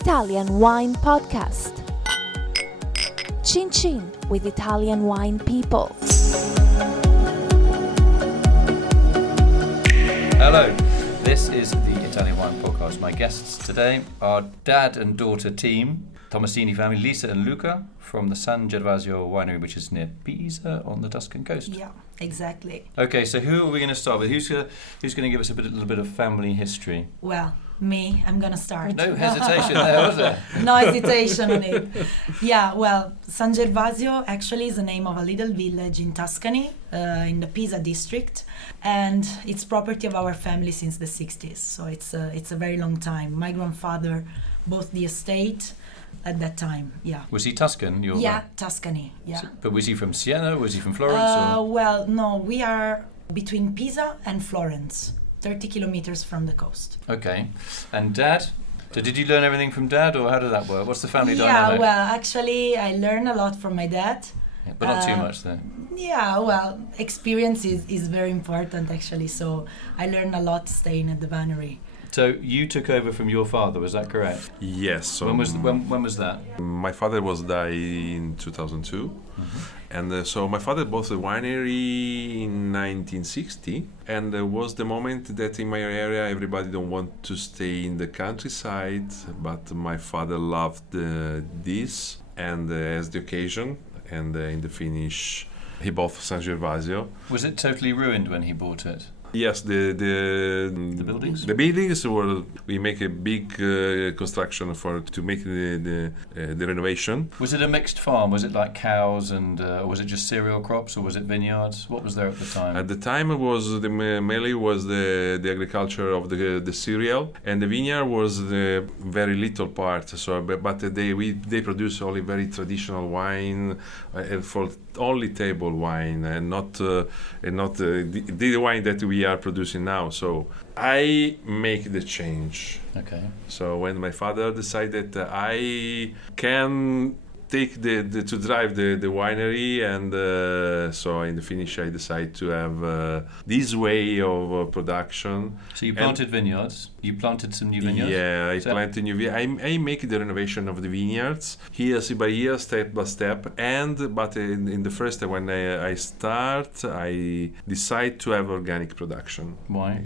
Italian Wine Podcast. Chin Chin with Italian wine people. Hello, this is the Italian Wine Podcast. My guests today are dad and daughter team, Tommasini family, Lisa and Luca, from the San Gervasio Winery, which is near Pisa on the Tuscan coast. Yeah, exactly. Okay, so who are we going to start with? Who's going to give us a little bit of family history? Well, me, I'm going to start. No hesitation there, was there? No hesitation on it. Yeah, well, San Gervasio actually is the name of a little village in Tuscany, in the Pisa district, and it's property of our family since the 60s, so it's a very long time. My grandfather bought the estate at that time, yeah. Was he Tuscan? Tuscany, yeah. But was he from Siena? Was he from Florence? Well, no, we are between Pisa and Florence. 30 kilometers from the coast. Okay. And Dad? So did you learn everything from Dad, or how did that work? What's the family Yeah, dynamic? well, actually, I learned a lot from my dad. Yeah, but not too much, then. Yeah, well, experience is very important, actually. So I learned a lot staying at the winery. So you took over from your father, was that correct? Yes. When was that? My father was died in 2002. And so my father bought the winery in 1960, and was the moment that in my area everybody don't want to stay in the countryside, but my father loved this, and as the occasion, and in the finish he bought San Gervasio. Was it totally ruined when he bought it? Yes, the buildings. The buildings were. We make a big construction to make the renovation. Was it a mixed farm? Was it like cows and or was it just cereal crops, or was it vineyards? What was there at the time? At the time, it was mainly was the agriculture of the cereal, and the vineyard was the very little part. So, but they produce only very traditional wine for only table wine, and not the wine that we are producing now. So I make the change. Okay. So when my father decided that I can take to drive the winery, and so in the finish I decided to have this way of production. So you planted vineyards. You planted some new vineyards. Yeah, I planted new vineyards. I make the renovation of the vineyards year by year, step by step. But in the first time when I start, I decide to have organic production. Why?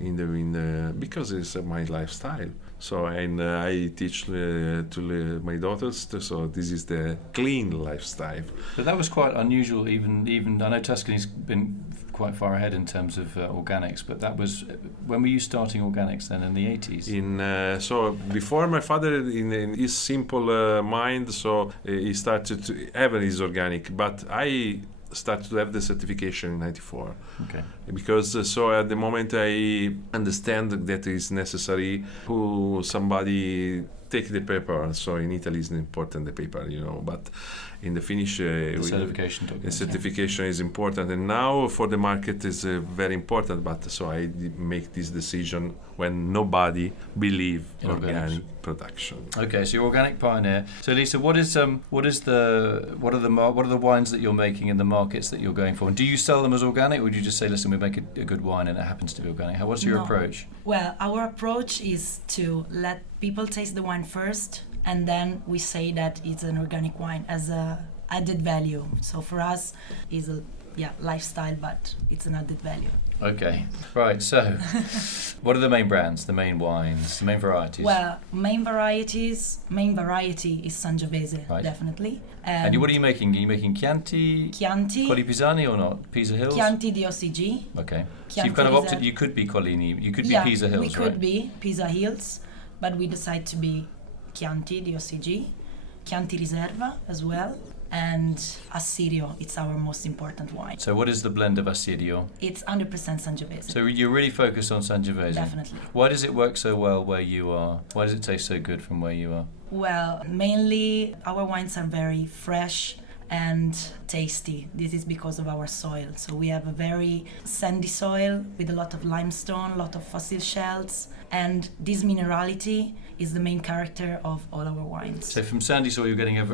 Because it's my lifestyle. So I teach to my daughters. So this is the clean lifestyle. But that was quite unusual. Even I know Tuscany's been quite far ahead in terms of organics. But that was when were you starting organics then, in the 80s? So before my father, in his simple mind, so he started to have his organic. But I started to have the certification in 94. Okay. Because so at the moment I understand that it's necessary who somebody take the paper. So in Italy it's important, the paper, but in the finish the certification is important, and now for the market is very important. But so I make this decision when nobody believe in organic production. Okay, so you're organic pioneer. So Lisa, what are the wines that you're making in the markets that you're going for? And do you sell them as organic, or do you just say, listen, we make a good wine and it happens to be organic? What's your approach? Well, our approach is to let people taste the wine first, and then we say that it's an organic wine as a added value. So for us, it's a lifestyle, but it's an added value. Okay, right. So, what are the main brands, the main wines, the main varieties? Well, main variety is Sangiovese, right. Definitely. And what are you making? Are you making Chianti, Colli Pisani, or not? Pisa Hills? Chianti DOCG. Okay. Chianti so you've kind of opted. You could be Collini. You could be Pisa Hills, we could be Pisa Hills, but we decide to be Chianti DOCG, Chianti Riserva as well. And A Sirio, it's our most important wine. So what is the blend of A Sirio? It's 100% Sangiovese. So you're really focused on Sangiovese? Definitely. Why does it work so well where you are? Why does it taste so good from where you are? Well, mainly our wines are very fresh and tasty. This is because of our soil. So we have a very sandy soil with a lot of limestone, a lot of fossil shells, and this minerality is the main character of all our wines. So from sandy soil, you're getting a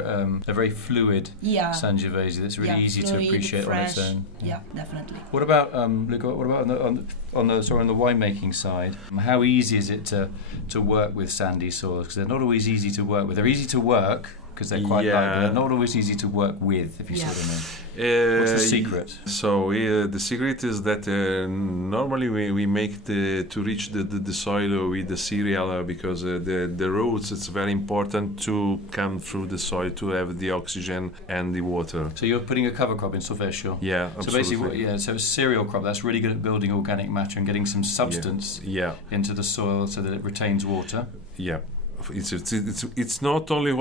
very fluid Yeah. Sangiovese that's really easy fluid, to appreciate fresh. on its own. Yeah, definitely. What about Luca? What about on the winemaking side? How easy is it to work with sandy soils? Because they're not always easy to work with. They're easy to work because they're quite light, but they're not always easy to work with. If you see what I mean. What's the secret? So the secret is that normally we make to reach the soil with the cereal because the roots, it's very important to come through the soil to have the oxygen and the water. So you're putting a cover crop in Silvestro. Yeah, So absolutely. basically, so a cereal crop that's really good at building organic matter and getting some substance into the soil so that it retains water. Yeah. It's not only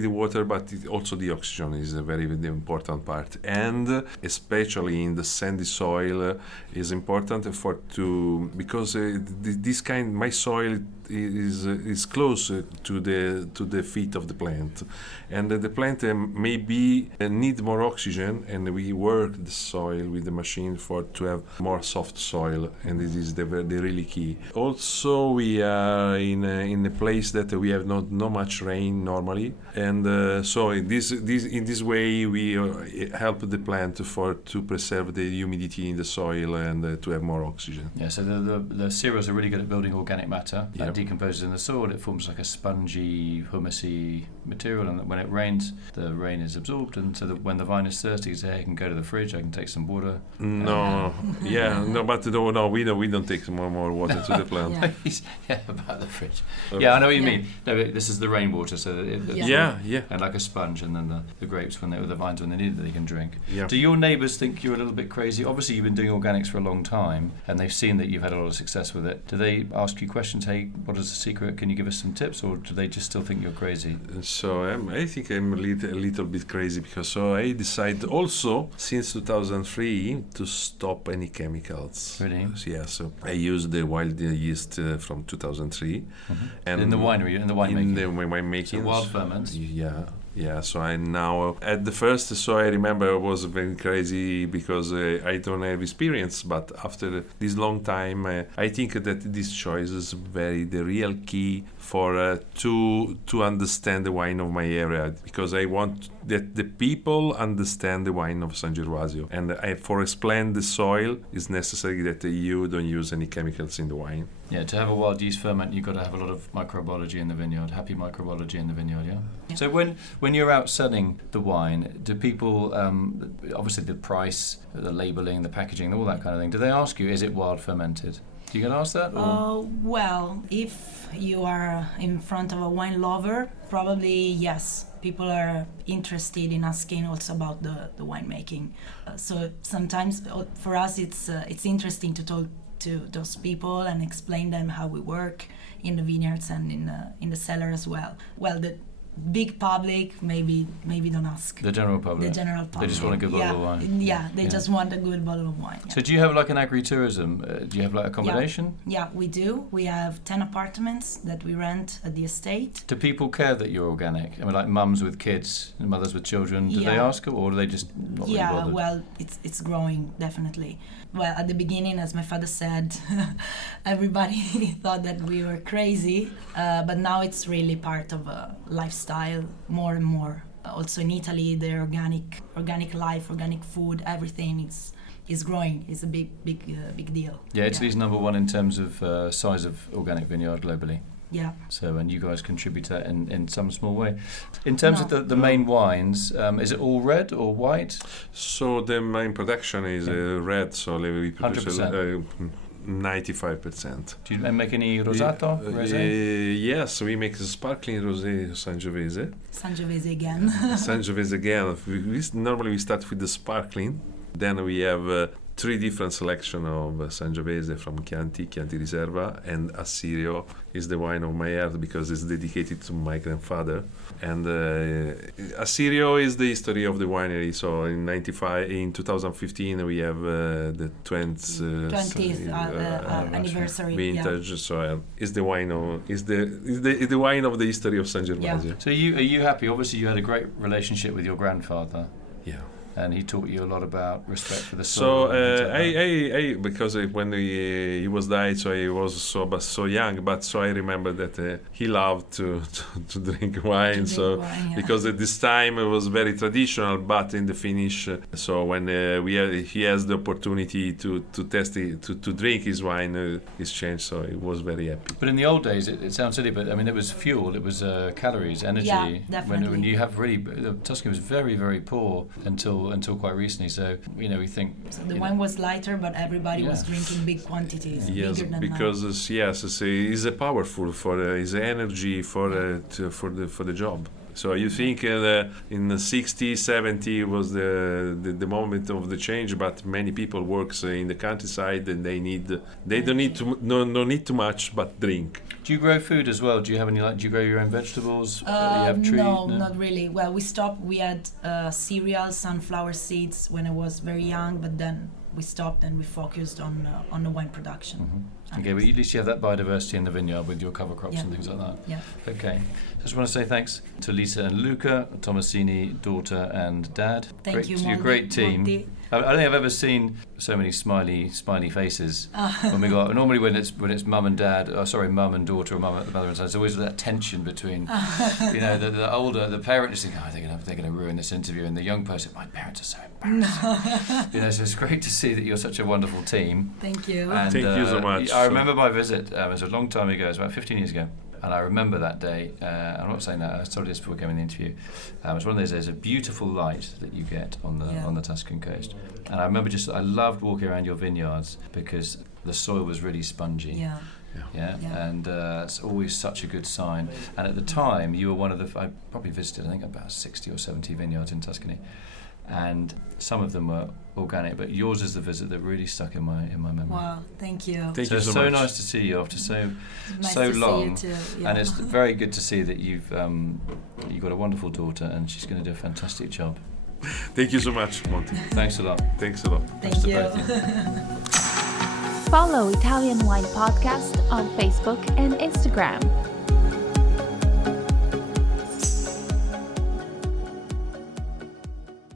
the water, but also the oxygen is a very important part, and especially in the sandy soil is important because this kind my soil is close to the feet of the plant, and the plant maybe need more oxygen, and we work the soil with the machine to have more soft soil, and this is the really key. Also, we are in a place that we have not much rain normally, and so in this way we help the plant to preserve the humidity in the soil and to have more oxygen. Yeah, so the cereals are really good at building organic matter. That decomposes in the soil. It forms like a spongy, humusy material, and when it rains, the rain is absorbed, and so that when the vine is thirsty, say, I can go to the fridge, I can take some water. But we don't take more water to the plant. About the fridge. I know what you mean. No, this is the rainwater, so and like a sponge, and then the grapes the vines when they need it, they can drink. Yeah. Do your neighbours think you're a little bit crazy? Obviously, you've been doing organics for a long time, and they've seen that you've had a lot of success with it. Do they ask you questions? Hey, what is the secret? Can you give us some tips, or do they just still think you're crazy? So I think I'm a little bit crazy because I decided also since 2003 to stop any chemicals. Really? Yeah. So I used the wild yeast from 2003, and in the winemaking. In the winemaking. So wild ferments. Yeah, so I now at the first, so I remember I was very crazy because I don't have experience, but after this long time, I think that this choice is the real key for to understand the wine of my area, because I want that the people understand the wine of San Gervasio, and for explain the soil, it's necessary that you don't use any chemicals in the wine. Yeah, to have a wild yeast ferment, you've got to have a lot of microbiology in the vineyard, happy microbiology in the vineyard, yeah? So when you're out selling the wine, do people, obviously the price, the labelling, the packaging, all that kind of thing, do they ask you, is it wild fermented? Do you get asked that? Well, if you are in front of a wine lover, probably yes. People are interested in asking also about the winemaking. So sometimes for us it's interesting to talk to those people and explain them how we work in the vineyards and in the cellar as well. Well, the big public maybe don't ask. The general public. They just want a good bottle of wine. Yeah, they just want a good bottle of wine. Yeah. So do you have like an agritourism? Do you have like accommodation? Yeah, we do. We have 10 apartments that we rent at the estate. Do people care that you're organic? I mean, like mums with kids and mothers with children, do they ask, or do they just not really bothered? Well, it's growing, definitely. Well, at the beginning, as my father said, everybody thought that we were crazy, but now it's really part of a lifestyle more and more. Also in Italy, the organic life, organic food, everything is growing. It's a big deal. Yeah, Italy's number one in terms of size of organic vineyard globally. Yeah. So, and you guys contribute to that in some small way. In terms of the main wines, is it all red or white? So the main production is red, so we produce 95%. Do you make any rosato? Rosé? Yes, we make sparkling rosé Sangiovese. Sangiovese again. Sangiovese again. Normally we start with the sparkling, then we have three different selection of Sangiovese from Chianti Riserva, and A Sirio is the wine of my heart because it's dedicated to my grandfather. And A Sirio is the history of the winery. So in 2015 we have the 20th anniversary vintage. So it's the wine of the wine of the history of San Gervasio. Yeah. So are you happy? Obviously, you had a great relationship with your grandfather. Yeah. And he taught you a lot about respect for the So soil. I because when he was died, so I was so young, but so I remember that he loved to drink wine. Because at this time it was very traditional, but in the finish, so when he has the opportunity to test it, to drink his wine, it's changed. So he was very happy. But in the old days, it sounds silly, but I mean, it was fuel, it was calories, energy. Yeah, definitely. When you have Tuscany was very, very poor until quite recently. So we think the wine was lighter, but everybody was drinking big quantities. Yes, bigger than because it's powerful for his energy for the job. So you think in the 60s, 70s was the moment of the change, but many people works in the countryside and they don't need too much, but drink. Do you grow food as well? Do you have any do you grow your own vegetables? You have trees? No, not really. Well, we stopped. We had cereals, sunflower seeds when I was very young, but then we stopped and we focused on the wine production. Mm-hmm. Okay, but at least you have that biodiversity in the vineyard with your cover crops and things like that. Yeah. Okay. Just want to say thanks to Lisa and Luca Tommasini, daughter and dad. Thank you, You're a great team. Monty. I don't think I've ever seen so many smiley faces when we go out. Normally when it's mum and dad, mum and daughter, or mother and son, there's always that tension between, the parent is thinking, they're going to ruin this interview, and the young person, my parents are so embarrassing. So it's great to see that you're such a wonderful team. Thank you. Thank you so much. I remember my visit. It was a long time ago. It was about 15 years ago. And I remember that day, I'm not saying that, I told you this before coming in the interview. It was one of those days, a beautiful light that you get on the Tuscan coast. And I remember I loved walking around your vineyards because the soil was really spongy. Yeah. And it's always such a good sign. And at the time, you were I probably visited, I think, about 60 or 70 vineyards in Tuscany. And some of them were organic, but yours is the visit that really stuck in my memory. Wow, thank you. Thank you so much. much. Nice to see you after so Nice so to long, see you too. and it's very good to see that you've got a wonderful daughter, and she's going to do a fantastic job. Thank you so much, Monty. Thanks a lot. Thanks a lot. Thank Thanks to you. both of you. Follow Italian Wine Podcast on Facebook and Instagram.